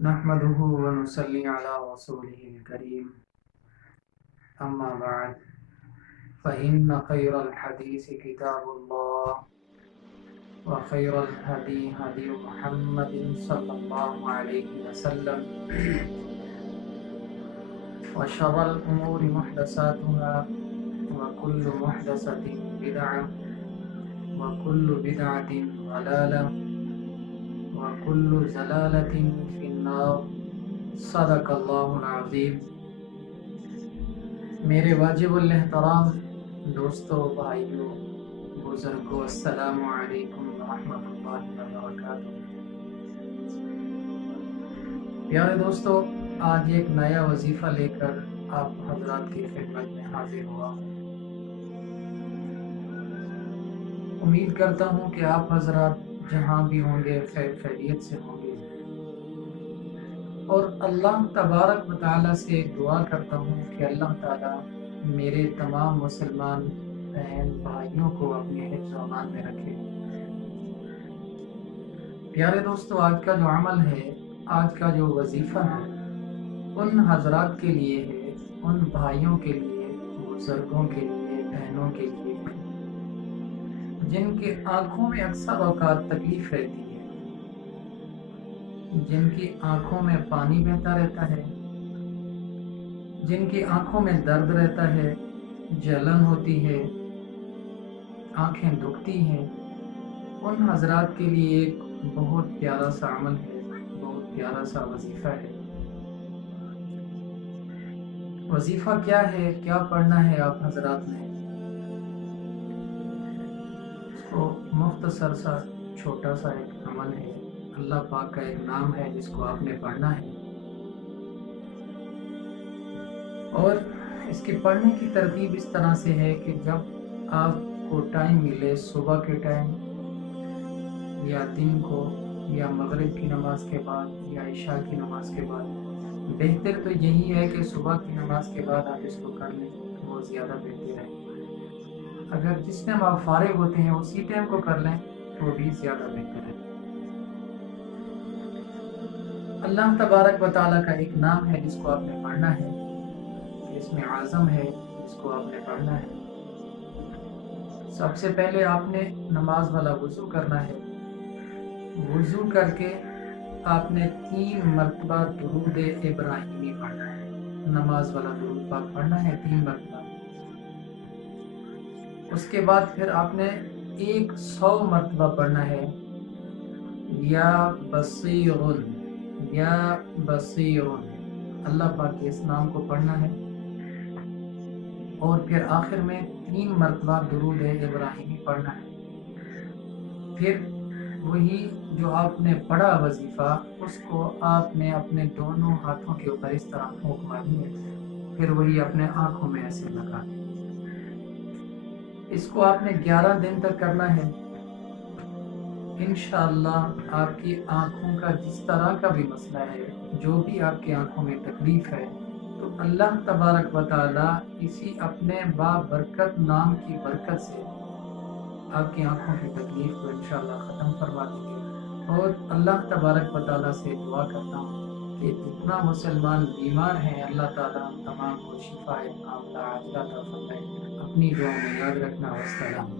نحمده ونصلي على رسوله الكريم أما بعد فإن خير الحديث كتاب الله وخير الهدي هدي محمد صلى الله عليه وسلم وشر الأمور محدثاتها وكل محدثة بدعة وكل بدعة ضلالة وكل زلالة في النار صدق اللہ العظیم۔ میرے واجب الاحترام دوستوں، بھائیوں، بزرگوں، السلام علیکم ورحمۃ اللہ وبرکاتہ۔ پیارے دوستوں، آج ایک نیا وظیفہ لے کر آپ حضرات کی خدمت میں حاضر ہوا۔ امید کرتا ہوں کہ آپ حضرات جہاں بھی ہوں گے خیر خیریت سے ہوں گے، اور اللہ تبارک و تعالیٰ سے دعا کرتا ہوں کہ اللہ تعالیٰ میرے تمام مسلمان بہن بھائیوں کو اپنے حفظ و امان میں رکھے۔ پیارے دوستو، آج کا جو عمل ہے، آج کا جو وظیفہ ہے، ان حضرات کے لیے ہے، ان بھائیوں کے لیے، بزرگوں کے لیے، بہنوں کے لیے جن کی آنکھوں میں اکثر اوقات تکلیف رہتی ہے، جن کی آنکھوں میں پانی بہتا رہتا ہے، جن کی آنکھوں میں درد رہتا ہے، جلن ہوتی ہے، آنکھیں دکھتی ہیں، ان حضرات کے لیے ایک بہت پیارا سا عمل ہے، بہت پیارا سا وظیفہ ہے۔ وظیفہ کیا ہے، کیا پڑھنا ہے آپ حضرات نے؟ اس کو مختصر سا چھوٹا سا ایک عمل ہے، اللہ پاک کا ایک نام ہے جس کو آپ نے پڑھنا ہے، اور اس کے پڑھنے کی ترتیب اس طرح سے ہے کہ جب آپ کو ٹائم ملے، صبح کے ٹائم یا دن کو یا مغرب کی نماز کے بعد یا عشاء کی نماز کے بعد، بہتر تو یہی ہے کہ صبح کی نماز کے بعد آپ اس کو کر لیں، وہ زیادہ بہتر ہے۔ اگر جس ٹائم آپ فارغ ہوتے ہیں اسی ٹائم کو کر لیں تو بھی زیادہ بہتر ہے۔ اللہ تبارک و تعالیٰ کا ایک نام ہے جس کو آپ نے پڑھنا ہے، اسم اعظم ہے جس کو آپ نے پڑھنا ہے۔ سب سے پہلے آپ نے نماز والا وضو کرنا ہے۔ وضو کر کے آپ نے 3 مرتبہ درود ابراہیمی پڑھنا ہے، نماز والا درود پاک پڑھنا ہے 3 مرتبہ۔ اس کے بعد پھر آپ نے 100 مرتبہ پڑھنا ہے یا بصیر، یا بصیر، اللہ پاک کے اس نام کو پڑھنا ہے، اور پھر آخر میں 3 مرتبہ درود ابراہیمی پڑھنا ہے۔ پھر وہی جو آپ نے پڑھا وظیفہ، اس کو آپ نے اپنے دونوں ہاتھوں کے اوپر اس طرح پھونک مارنی ہے، پھر وہی اپنے آنکھوں میں ایسے لگا۔ اس کو آپ نے 11 دن تک کرنا ہے۔ انشاءاللہ آپ کی آنکھوں کا جس طرح کا بھی مسئلہ ہے، جو بھی آپ کی آنکھوں میں تکلیف ہے، تو اللہ تبارک و تعالیٰ اسی اپنے بابرکت نام کی برکت سے آپ کی آنکھوں کی تکلیف کو انشاءاللہ ختم فرما دیں گے۔ اور اللہ تبارک و تعالیٰ سے دعا کرتا ہوں کہ جتنا مسلمان بیمار ہیں، اللہ تعالیٰ تمام کو شفا عاجلہ عطا فرمائے۔ اپنی دعا میں یاد رکھنا، والسلام۔